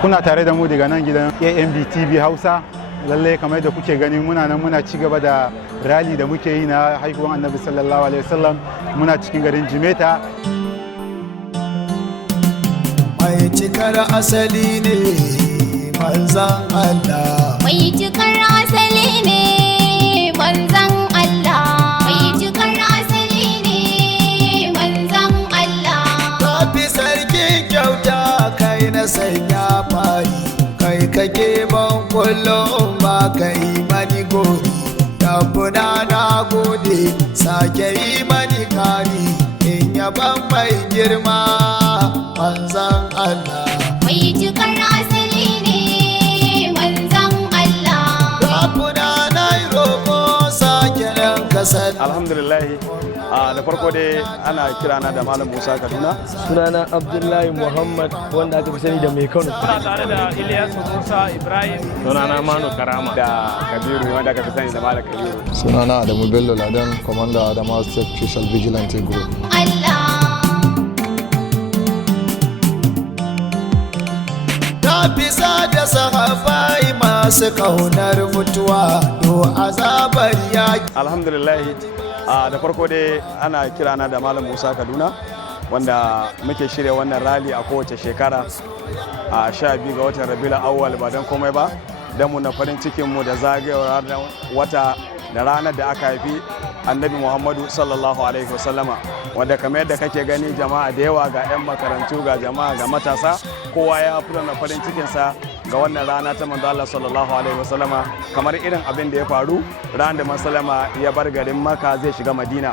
Kuna tare da mu daga nan gidan AMB TV Hausa. Lalle kamar da kuke gani muna ci gaba da rally da muke yi na haihuwar Annabi sallallahu alaihi wasallam. Muna cikin garin Jimeta. Mai cikar asali ne manzan Allah. Mai cikar asali ne manzan Allah. Mai cikar asali ne manzan Allah. Tafi sarki kyauta kai na sanya fari. Kai kake ban kullum ba kai mani gori. Rabbuna na gode sake yi mani kari. In yaban mai girma manzan Allah. Mai cikar asali ne manzan Allah. Rabbuna na yi roƙo sake ɗan kasar. Alhamdulillah, da farko dai ana kirana da Malam Musa Kaduna. Sunana Abdullahi Muhammad wanda aka fi sani da Mai Kano. Muna tare da Ilyasu Musa Ibrahim. Sunana Manu Karama. Da Kabiru wanda aka fi sani da Malam Kabiru. Sunana Adamu Bello Ladan, Commander Adamawa State Special Vigilante Group. Allah. Ta bisa da sahabai masu ƙaunar mutuwa do azabar yaƙi. Alhamdulillah, da farko dai ana kirana da Malam Musa Kaduna wanda muke shirya wannan rally a kowace shekara a 12 ga watan Rabiul Awwal ba don komai ba don mu na farin cikinmu da zagayowar wata da ranar da aka haifi Annabi Muhammadu sallallahu alaihi wasallama, wanda kamar yadda kake gani jama'a da yawa ga 'yan makarantu ga jama'a ga matasa kowa ya fito na farin cikinsa ga wannan rana ta manzo Allah sallallahu alaihi wasallama, kamar irin abin da ya faru ran da Masallama ya bar garin Makka zai shiga Madina.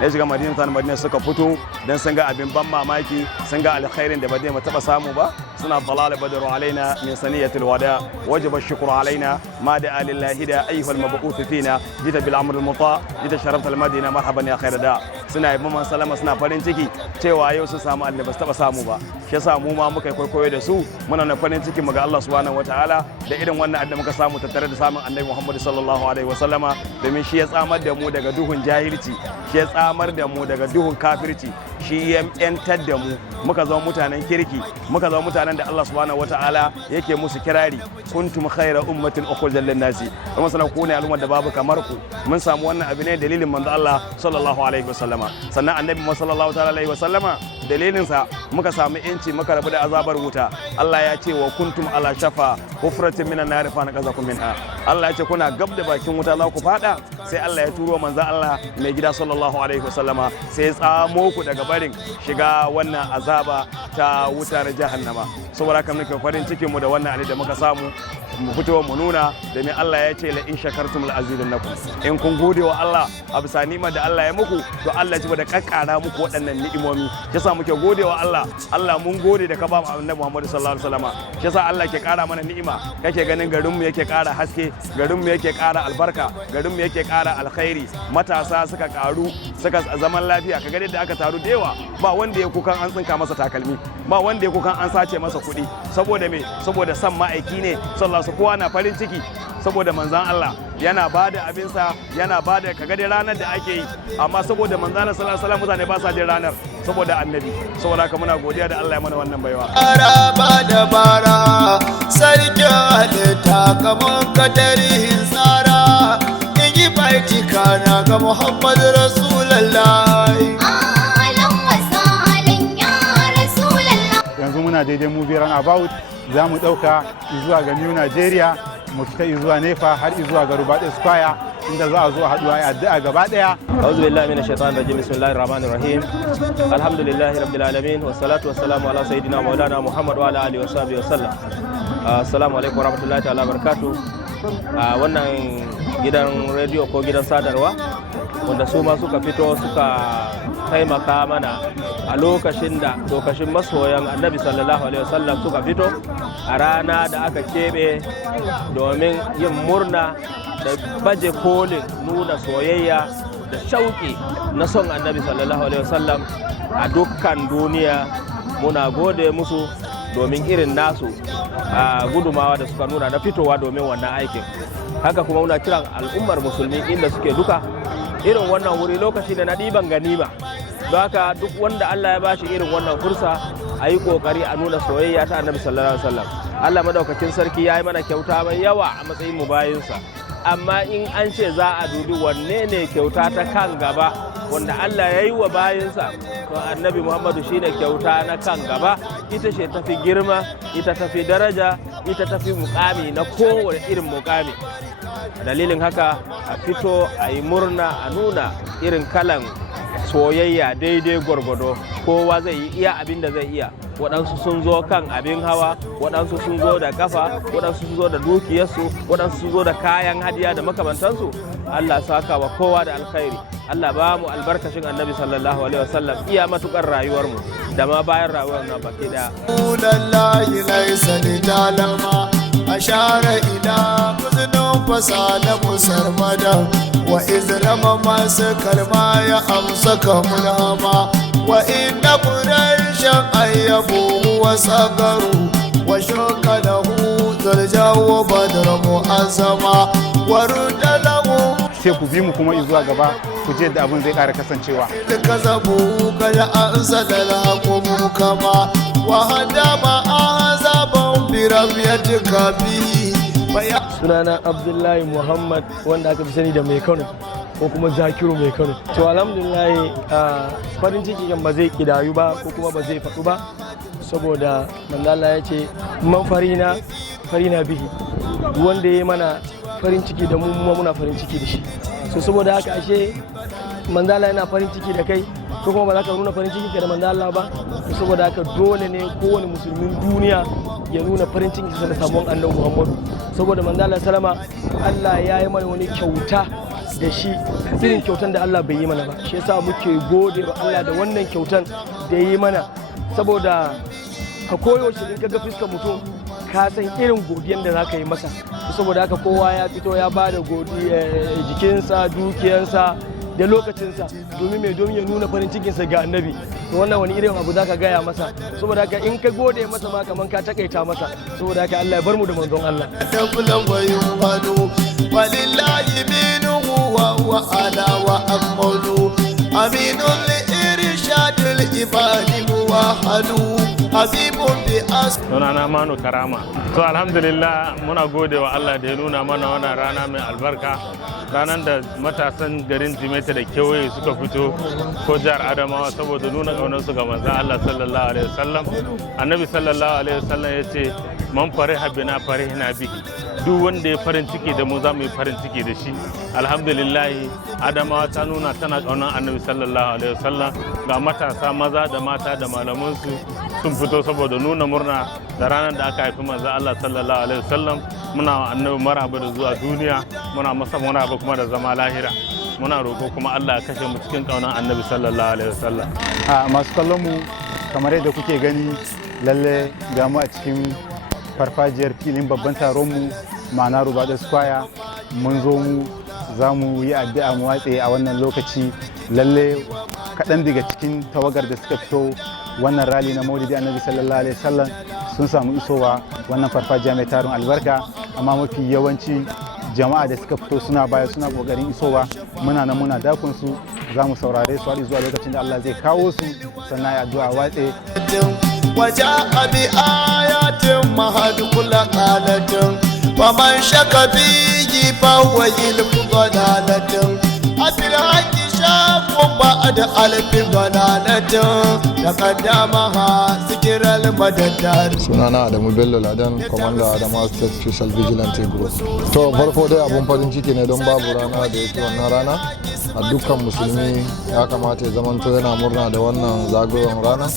Da ya shiga Madina, mutanen Madina suka fito don sun ga abin ban mamaki, sun ga alkhairin da Madina ba taba samu ba. suna dalal badru alaina min saniyatil wada wajaba shukru alaina ma da alillahi da ayyuhal mab'uth fina jita bil amr al muta jita sharafta al madina marhaban ya khair da. Suna yi mamman salama suna farin ciki cewa yau sun samu Allah ba su taba samu ba. Shi yasa mu ma muka kwaikwayo da su, muna na farin ciki mu ga Allah subhanahu wataala da irin wannan adda muka samu tattare da samun Annabi Muhammad sallallahu alaihi wasallama, domin shi ya tsamar da mu daga duhun jahilci, shi ya tsamar da mu daga duhun kafirci, shi ya yantar da mu muka zama mutanen kirki, muka zama mutanen da Allah subhanahu wataala yake musu kirari, kuntum khayra ummatin ukhrijat lin-nasi, kuma sanan ku ne al'ummar da babu kamar ku. Mun samu wannan abu ne dalilin manzo Allah sallallahu alaihi wasallama, sannan Annabi sallallahu alaihi wasallama dalilin sa muka samu yanci, muka rabu da azabar wuta. Allah ya ce wa kuntum ala shafa hufratin minan nar fa naqazakum minha. Allah ya ce kuna gab da bakin wuta za ku fada, sai Allah ya turo manzo Allah mai gida sallallahu alaihi wasallama sai ya tsamo ku daga barin shiga wannan azaba ta wutar jahannama. Saboda haka muke farin cikin mu da wannan ali da muka samu, mu fito mu nuna, domin Allah ya ce la in shakartum la azidannakum. In kun gode wa Allah a bisa ni'imar da Allah ya muku, to Allah ya ci da kakkara muku waɗannan ni'imomi. Yasa muke gode wa Allah. Allah mun gode da ka ba mu Annabi Muhammad sallallahu alaihi wasallama. Yasa Allah ke kara mana ni'ima, kake ganin garin mu yake kara haske, garin mu yake kara albarka, garin mu yake kara alkhairi. Matasa suka karu, suka zaman lafiya. Kaga yadda aka taru da yawa, ba wanda ya kukan an tsinka masa takalmi, ba wanda ya kukan an sace masa kuɗi. Saboda me? Saboda san ma'aiki ne sallallahu alaihi, kowa na farin ciki saboda manzan Allah yana bada abinsa, yana bada kaga dai ranar da ake yi, amma saboda manzan Allah sallallahu alaihi wasallam mutane ba sa jin ranar saboda annabi. Saboda haka muna godiya da Allah ya mana wannan baiwa. Araba da bara sarkin halitta kamar kadarihin tsara, in yi baiti kana ga Muhammad Rasulullahi. Yanzu muna daidai mu biran about, za mu ɗauka zuwa ga New Nigeria, mu fita zuwa Nefa har zuwa ga Rubaɗe Square, inda za a zo a haɗu a yi addu'a gaba ɗaya. A'udhu billahi minash shaitanir rajim. Bismillahir rahmanir rahim. Alhamdulillahi rabbil alamin, wassalatu wassalamu ala sayidina maulana Muhammad wa ala alihi wa sahbihi wa sallam. Assalamu alaikum wa rahmatullahi ta'ala barakatuh. Wannan gidan rediyo ko gidan sadarwa wanda su ma suka fito suka taimaka mana a lokacin masoyan annabi sallallahu alaihi wasallam suka fito a rana da aka keɓe domin yin murna da baje kolin nuna soyayya da shauƙi na son annabi sallallahu alaihi wasallam a dukkan duniya. Muna gode musu domin irin nasu gudumawa da suka nuna na fitowa domin wannan aikin. Haka kuma muna kiran al'ummar musulmi inda suke duka, irin wannan wuri lokaci da na ɗiban ganima, don haka duk wanda Allah ya bashi irin wannan fursa a yi ƙoƙari a nuna soyayya ta annabi sallallahu alaihi wasallam. Allah madaukakin sarki ya yi mana kyauta mai yawa a matsayin mu bayinsa, amma in an ce za a dubi wanne ne kyauta ta kan gaba wanda Allah ya yi wa bayinsa, to annabi Muhammadu shine kyauta na kan gaba. Ita ce tafi girma, ita tafi daraja, ita tafi mukami na kowane irin mukami. Dalilin haka a fito a yi murna, a nuna irin kalan soyayya daidai gwargwado, kowa zai yi iya abin da zai iya. Waɗansu sun zo kan abin hawa, waɗansu sun zo da kafa, waɗansu sun zo da dukiyarsu, waɗansu sun zo da kayan hadiya da makamantansu. Allah saka wa kowa da alkhairi. Allah ba mu albarkacin annabi sallallahu alaihi wasallam iya matukar rayuwarmu da ma bayan rayuwar na baki daya. Lallahi laisa lidalama ashara ila muznin fasala musarmada wa izrama masu kalma ya amsa kamulama wa inna quraishan ayyabu wa sagaru wa shakalahu zarjawa badra mu'azzama wa rudalahu. Sai ku bi mu kuma zuwa gaba ku je da abin zai ƙara kasancewa. Ka zabu kada an sadala ko mu kama wa hadama azaban biram ya tuka bi. Sunana Abdullahi Muhammad wanda aka fi sani da mai Kano ko kuma Zakiru mai Kano. To alhamdulillah farin ciki kan ba zai kidayu ba ko kuma ba zai faɗu ba, saboda manzala ya ce man farina bihi, wanda ya yi mana farin ciki da mu muna farin ciki da shi. So saboda haka ashe manzala yana farin ciki da kai ko kuma ba za ka nuna farin ciki da manzala ba. Saboda haka dole ne kowane musulmin duniya ya nuna farin ciki da samuwan annabi Muhammadu, saboda manzala salama Allah ya yi mana wani kyauta da shi irin kyautan da Allah bai yi mana ba. Shi yasa muke gode wa Allah da wannan kyautan da ya yi mana, saboda a koyaushe in ka ga fuskar mutum ka san irin godiyan da za ka yi masa. Saboda haka kowa ya fito ya ba da jikinsa, dukiyansa da lokacinsa domin ya nuna farin cikinsa ga annabi. To wannan wani irin abu za ka gaya masa, saboda haka in ka gode masa ma kaman ka takaita masa. Saboda haka Allah ya bar mu da manzon Allah. Walillahi minhu wa ala wa amulu aminul irshadul ibadi muwahhadu habibun bi as. Sunana Manu Karama. To alhamdulillah muna gode wa Allah da ya nuna mana wannan rana mai albarka, ranar da matasan garin Jimeta da kewaye suka fito ko jihar Adamawa saboda nuna ƙaunarsu ga manzon Allah sallallahu alaihi wasallam. Annabi sallallahu alaihi wasallam ya ce man fariha bina farihna bihi, duk wanda ya farin ciki da mu za mu yi farin ciki da shi. Alhamdulillah Adamawa ta nuna tana ƙaunar annabi sallallahu alaihi wasallam, ga matasa maza da mata da malamansu sun fito saboda nuna murna da ranar da aka haifi manzo Allah sallallahu alaihi wasallam. Muna wa annabi maraba da zuwa duniya, muna masa maraba kuma da zama lahira. Muna roƙo kuma Allah ya kashe mu cikin ƙaunar annabi sallallahu alaihi wasallam. A masu kallon mu kamar yadda kuke gani, lalle ga mu a cikin farfajiyar filin babban taron mu ma'ana Rubada Square. Mun zo mu za mu yi addu'a mu watse a wannan lokaci. Lalle kaɗan daga cikin tawagar da suka fito wannan rali na maulidi annabi sallallahu alaihi wasallam sun samu isowa wannan farfajiya mai tarin albarka, amma mafi yawanci jama'a da suka fito suna baya suna kokarin isowa. Muna nan muna dakon su, za mu saurare su har zuwa lokacin da Allah zai kawo su sannan ya addu'a watse. Waja'a bi ayatin mahad kula qalatin faman shaka bihi fa huwa ilmu dalalatin afil haqi shaqun ba'da alfin dalalatin taqaddamaha zikral madaddar. Sunana Adamu Bello Ladan, Commander Adamawa State Special Vigilante Group. To farko dai abun farin ciki ne don babu rana da yake wannan rana. A dukkan musulmi ya kamata ya zamanto yana murna da wannan zagayowar rana.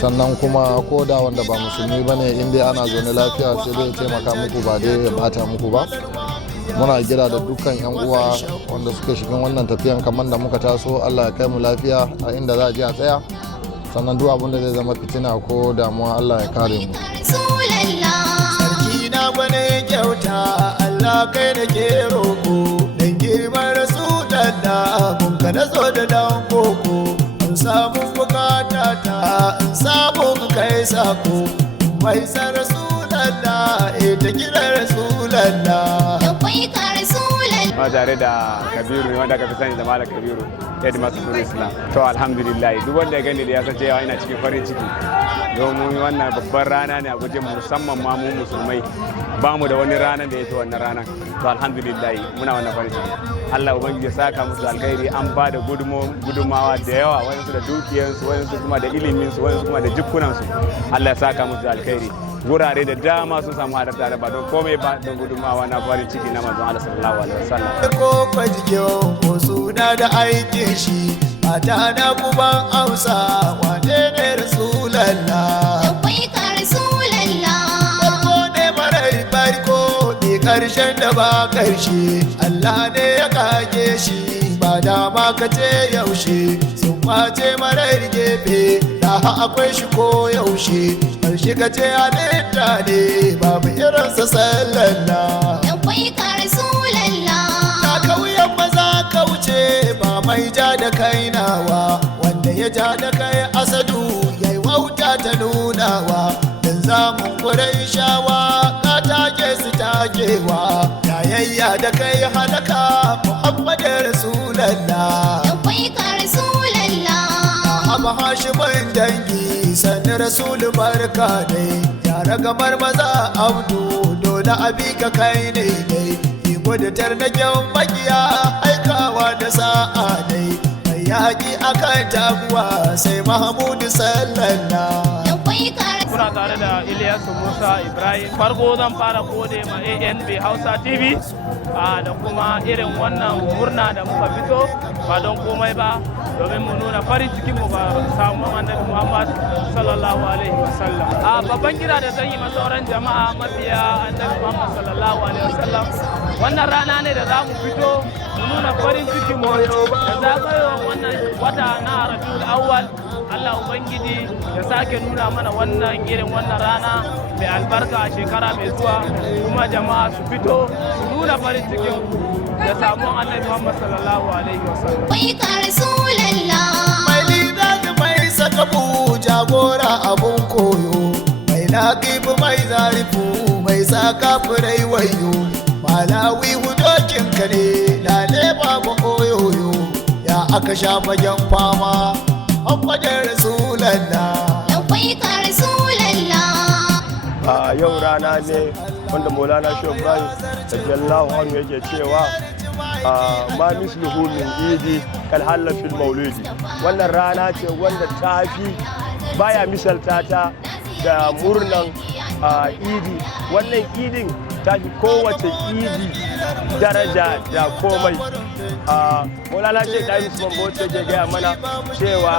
Sannan kuma ko da wanda ba musulmi bane in dai ana zaune lafiya sai dai ya taimaka muku ba dai ya bata muku ba. Muna gira da dukkan yan uwa wanda suke shigan wannan tafiyan kamar da muka taso, Allah ya kai mu lafiya a inda za a je a tsaya. Sannan duk abin da zai zama fitina ko damuwa Allah ya kare mu. Sarki na gwane kyauta Allah kai da ke roƙo, dan girman Rasulallah kun ka na zo da dan koko. In samu bukata ta, in samu kai sako, mai sa Rasulallah ita kira Rasulallah. Ma tare da Kabiru ne wanda aka fi sani da Malam Kabiru, yadda masu Islam. To alhamdulillah duk wanda ya gani da ya san cewa ina cikin farin ciki domin wannan babban rana ne a guje musamman ma mu musulmai ba mu da wani rana da ya fi wannan ranar. To alhamdulillah muna wannan farin ciki. Allah ubangiji ya saka musu alkhairi, an ba da gudumawa da yawa, wayansu da dukiyarsu, wayansu kuma da iliminsu, wayansu kuma da jikunansu. Allah ya saka musu alkhairi. Gurare da dama sun samu halarta da ba don komai ba don gudumawa na farin ciki na manzon Allah sallallahu alaihi wasallam. Ko kwajiyo ko suna da aikin shi mata na kuban amsa wane ne Rasulallah. Akwai ka Rasulallah. Farko ne marai farko ne karshen da ba karshe, Allah ne ya kage shi ba dama ka ce yaushe, sun kwace marar gefe da akwai shi ko yaushe, karshe ka ce halitta ne babu irinsa sallallah. Akwai ka Rasulallah. Na kauyen maza kauce ba mai ja da kai nawa, wanda ya ja da kai asadu yayi wauta ta nunawa, dan zamun kurai shawa ka take su takewa, yayayya da kai halaka Muhammadu Rasulallah. Akwai ka Rasulallah. Abu Hashimin dangi sanni Rasulu barka dai, yara gamar maza abdu dole abi ka kai ne dai, iko da tarnaken makiya aikawa da sa'a dai, mai yaƙi akan taguwa sai Mahmudu sallallah. Akwai ka Kuna tare da Ilyasu Musa Ibrahim. Farko zan fara gode ma ANB Hausa TV da kuma irin wannan murna da muka fito ba don komai ba domin mu nuna farin cikin mu ba samun annabi Muhammad sallallahu alaihi wasallam. Babban gida da zan yi masauran jama'a mabiya annabi Muhammad sallallahu alaihi wasallam. Wannan rana ne da za mu fito mu nuna farin cikin mu da zagayowar wannan wata na Rabiul Awwal. Allah Ubangiji ya sake nuna mana wannan irin wannan rana mai albarka a shekara mai zuwa, kuma jama'a su fito su nuna farin cikin da samun annabi Muhammad sallallahu alaihi wasallam. Akwai ka Rasulallah. Mai lidadi mai sakabu jagora abun koyo, mai laƙibu mai zarifu mai saka furai wayo, malawi hudokin ka ne lale babu oyoyo, ya aka sha fagen fama Muhammadu Rasulallah. Akwai ka Rasulallah. Yau rana ne wanda Maulana Shehu Ibrahim radiyallahu anhu yake cewa ma misluhu min idi kal halla fil maulidi. Wannan rana ce wanda ta fi baya misalta ta da murnan idi. Wannan idin ta fi kowace idi daraja da komai. Maulana Shehu Ibrahim Usman Bauchi ke gaya mana cewa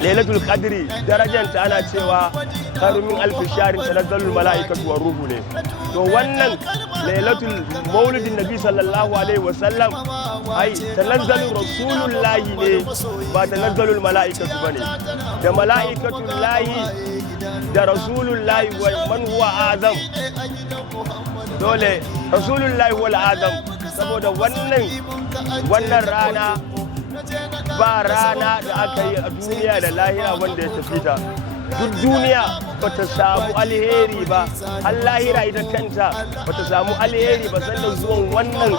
Lailatul Qadri darajanta ana cewa karumin alfi sharin tanazzalul mala'ikatu war ruhu ne. To wannan Lailatul Maulidin Nabi sallallahu alaihi wasallam ai tanazzalu rasulullahi ne ba tanazzalul mala'ikatu bane. Da mala'ikatul lahi da rasulullahi wa man huwa azam, dole rasulullahi wal azam, saboda wannan rana ba rana da aka yi a duniya da lahira wanda ya tafi ta. Duk duniya bata samu alheri ba, har lahira ita kanta bata samu alheri ba sannan zuwan wannan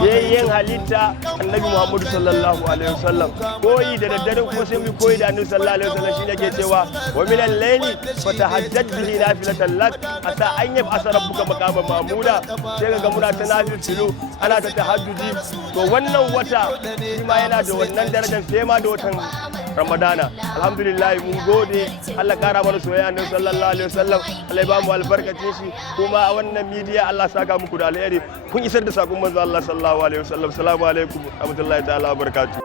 yayyen halitta annabi Muhammadu sallallahu alaihi wasallam. Koyi da daddare kuma sai mu koyi da annabi sallallahu alaihi wasallam, shi yake cewa wa min al-layli fatahajjat bihi nafilatan lak asa an yab'asa rabbuka maqaman mahmuda. Sai kaga muna ta nafilu ana ta tahajjudi. To wannan wata shi ma yana da wannan darajar sai ma da watan Ramadana. Alhamdulillah mun gode, Allah kara mana soyayya annabi sallallahu alaihi wasallam, Allah ya ba mu albarkacin shi, kuma a wannan media Allah saka muku da alheri, kun isar da sakon manzo Allah sallallahu alaihi wasallam. Assalamu alaikum warahmatullahi ta'ala wabarakatuh.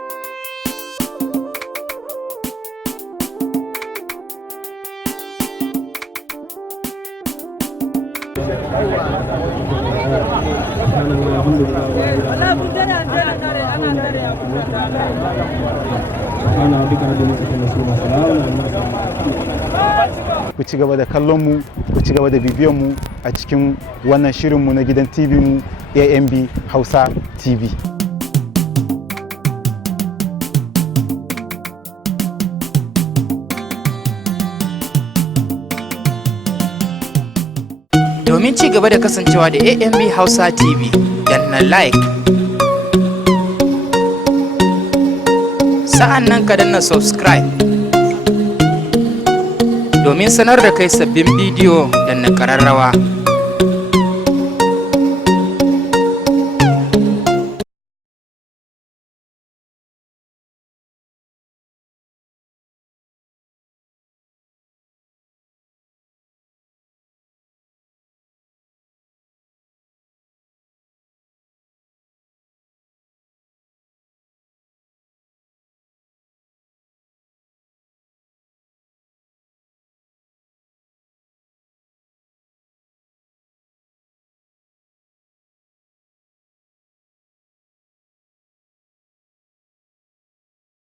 Ku ci gaba da kallon mu, ku ci gaba da bibiyan mu a cikin wannan shirin mu na gidan TV mu ANB Hausa TV. Domin ci gaba da kasancewa da ANB Hausa TV, danna like, sa'an nan ka danna subscribe domin sanar da kai sabbin bidiyo da na ƙararrawa.